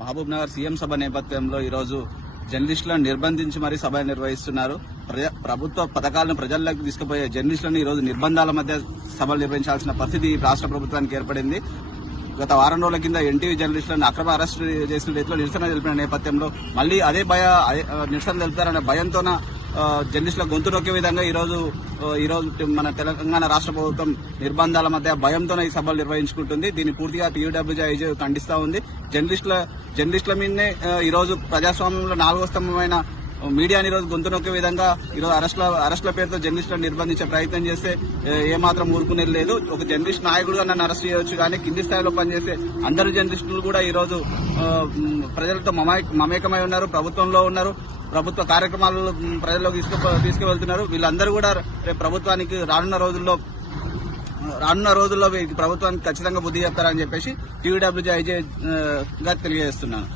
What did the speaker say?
Mahabub Nagar CM సభ నేపథ్యంలో ఈరోజు జర్నలిస్టులను నిర్బంధించి మరీ సభ నిర్వహిస్తున్నారు. ప్రభుత్వ పథకాలను ప్రజల్లోకి తీసుకుపోయే జర్నలిస్టులను ఈరోజు నిర్బంధాల మధ్య సభలు నిర్వహించాల్సిన పరిస్థితి రాష్ట్ర ప్రభుత్వానికి ఏర్పడింది. గత వారం రోజుల కింద ఎన్టీవీ జర్నలిస్టులను అక్రమ అరెస్టు చేసిన రీతిలో నిరసన తెలిపిన నేపథ్యంలో మళ్లీ అదే నిరసన తెలుపుతారనే భయంతోన జర్నలిస్టుల గొంతు నొక్కే విధంగా ఈరోజు మన తెలంగాణ రాష్ట్ర ప్రభుత్వం నిర్బంధాల మధ్య భయంతోనే ఈ సభలు నిర్వహించుకుంటుంది. దీన్ని పూర్తిగా టీయూడబ్ల్యూజే ఖండిస్తా ఉంది. జర్నలిస్టుల మీదనే ఈరోజు ప్రజాస్వామ్యంలో 4వ స్తంభమైన మీడియాని ఈరోజు గొంతు నొక్కే విధంగా ఈరోజు అరెస్టుల పేరుతో జర్నలిస్టులను నిర్బంధించే ప్రయత్నం చేస్తే ఏమాత్రం ఊరుకునేది లేదు. ఒక జర్నలిస్ట్ నాయకుడుగా నన్ను అరెస్ట్ చేయవచ్చు, కానీ కింది స్థాయిలో పనిచేసే అందరు జర్నలిస్టులు కూడా ఈరోజు ప్రజలతో మమేకమై ఉన్నారు, ప్రభుత్వంలో ఉన్నారు, ప్రభుత్వ కార్యక్రమాలు ప్రజల్లోకి తీసుకువెళ్తున్నారు. వీళ్ళందరూ కూడా ప్రభుత్వానికి రానున్న రోజుల్లో ప్రభుత్వానికి ఖచ్చితంగా బుద్ధి చెప్తారని చెప్పేసి టీయూడబ్ల్యూజే గా తెలియజేస్తున్నాను.